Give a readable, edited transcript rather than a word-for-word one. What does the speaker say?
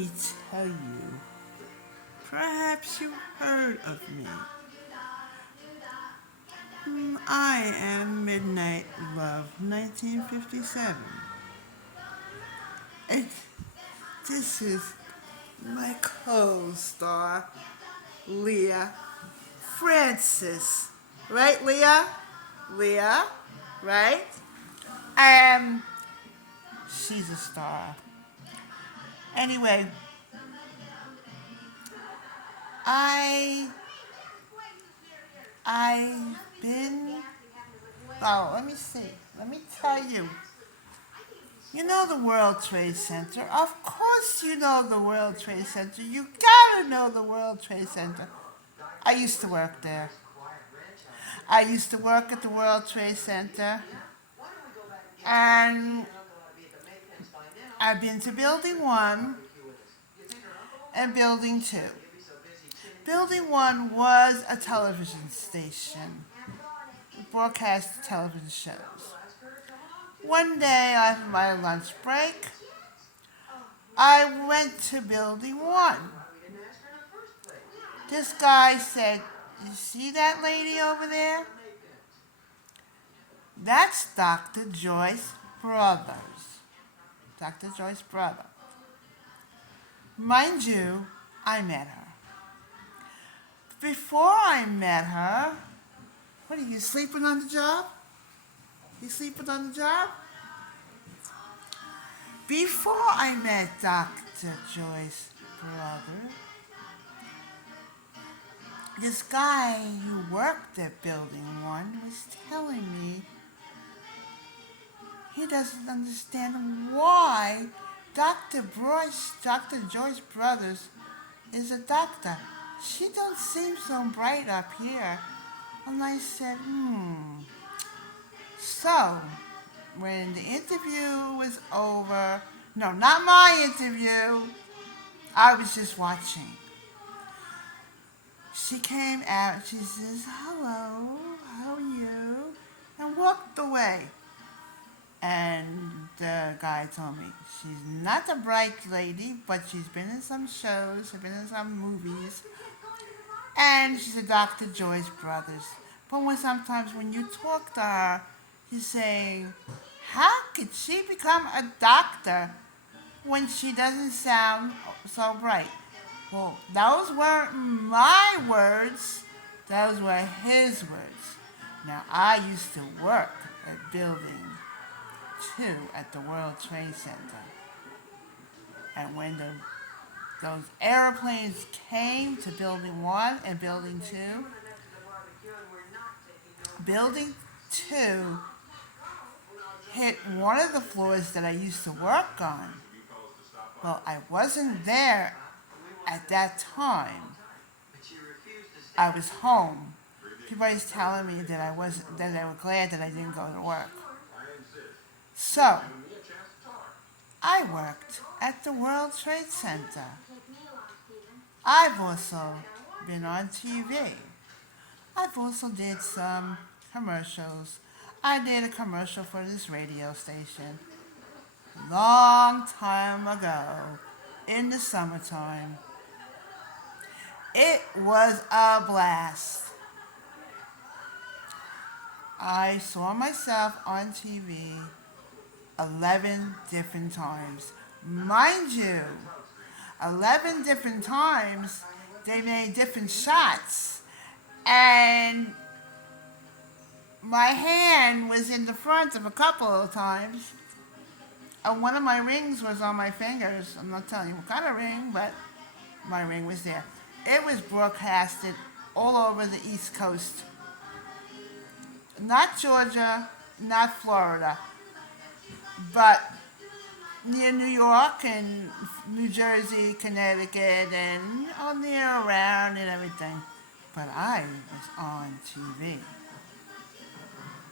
me tell you, perhaps you heard of me. I am Midnight Love 1957. And this is my co-star, Leah Francis. Right, Leah? Leah, right? And she's a star. Anyway, I I've been let me see. Let me tell you. You know the World Trade Center? Of course you know the World Trade Center. You gotta know the World Trade Center. I used to work there. I used to work at the World Trade Center. And I've been to Building 1 and Building 2. Building 1 was a television station. It broadcast television shows. One day after my lunch break, I went to Building 1. This guy said, "You see that lady over there? That's Dr. Joyce Brothers." Dr. Joyce Brothers. Mind you, I met her. Before I met her, what are you sleeping on the job? You sleeping on the job? Before I met Dr. Joyce Brothers, this guy who worked at Building 1 was telling me he doesn't understand why Dr. Joyce Brothers is a doctor. She don't seem so bright up here. And I said, So, when the interview was over, no, not my interview, I was just watching. She came out, she says, "Hello, how are you?" and walked away. And the guy told me, she's not a bright lady, but she's been in some shows, she's been in some movies, and she's a Dr. Joyce Brothers. But sometimes when you talk to her, you're saying, how could she become a doctor when she doesn't sound so bright? Well, those weren't my words, those were his words. Now, I used to work at Building 2 at the World Trade Center. And when those airplanes came to Building 1 and Building 2, Building 2 hit one of the floors that I used to work on. Well, I wasn't there at that time. I was home. Everybody's telling me that they were glad that I didn't go to work. So, I worked at the World Trade Center. I've also been on TV. I've also did some commercials. I did a commercial for this radio station long time ago in the summertime. It was a blast. I saw myself on TV 11 different times. Mind you, 11 different times, they made different shots. And my hand was in the front of a couple of times. And one of my rings was on my fingers. I'm not telling you what kind of ring, but my ring was there. It was broadcasted all over the East Coast. Not Georgia, not Florida, but near New York and New Jersey, Connecticut, and all near around and everything. But I was on TV.